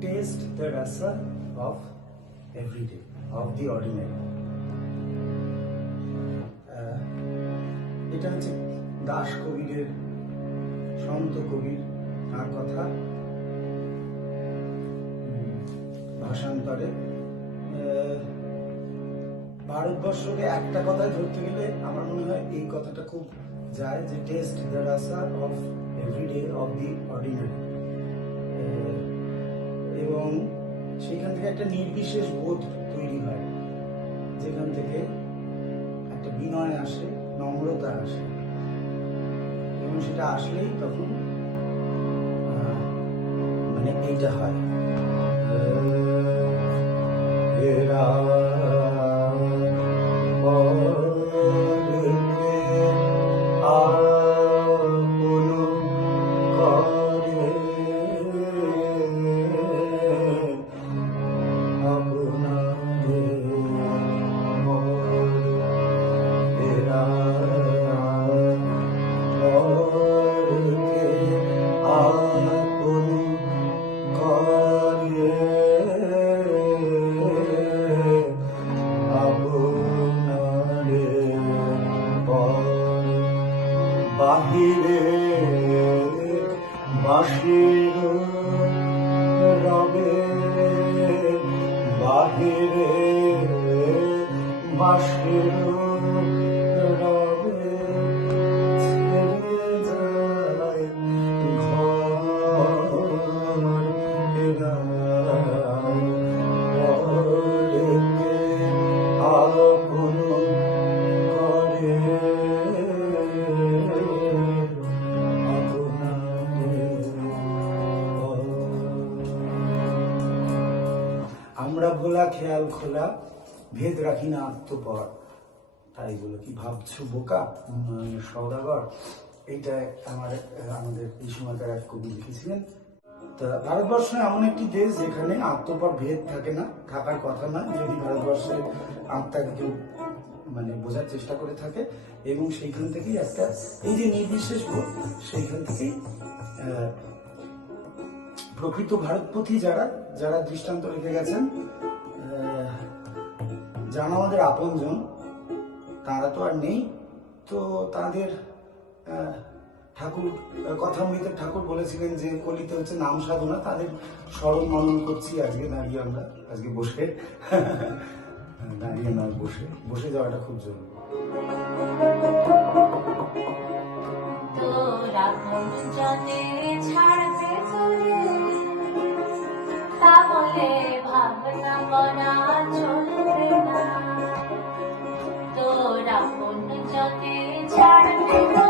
taste the rasa of everyday, of the ordinary. এটা হচ্ছে দাস কবিরের, সন্ত কবির তার কথা ভাষান্তরে। ভারতবর্ষকে একটা কথায় ধরতে গেলে আমার মনে হয় এই কথাটা খুব যায়, যে taste the rasa of everyday of the ordinary. এবং সেখান থেকে একটা নির্বিশেষ বোধ তৈরি হয়, যেখান থেকে একটা বিনয় আসে, নম্রতা আসে, এবং সেটা আসলেই তখন মানে এইটা হয়। বাহিরে বাঁশির রবে, বাহিরে বাঁশির রবে, ছেড়ে যায় ঘর আপন করে। আমরা ভোলা খেয়াল খোলা, ভেদ রাখি না আত্মপর, তাই বলো কি ভাবছো বোকা সওদাগর। এইটা আমাদের এই সময়কার এক কবি লিখেছিলেন। তা ভারতবর্ষ এমন একটি দেশ যেখানে আত্মপর ভেদ থাকে না, থাকার কথা না, যদি ভারতবর্ষের আত্মাকে কেউ মানে বোঝার চেষ্টা করে থাকে। এবং সেইখান থেকেই একটা এই যে নির্বিশেষ বোধ, সেইখান থেকেই প্রকৃত ভারতপথী যারা দৃষ্টান্ত রেখে গেছেন, যারা আমাদের আপনজন, তারা তো আর নেই, তো তাদের ঠাকুর কথামৃতের ঠাকুর বলেছিলেন যে কলিতে হচ্ছে নাম সাধনা, তাদের স্মরণ মনন করছি আজকে দাঁড়িয়ে, আমরা আজকে বসে দাঁড়িয়ে নয়, বসে যাওয়াটা খুব জরুরি। তাহলে ভাবনা করা চলবে না, তোরা কোন জনে ছাড়বে না।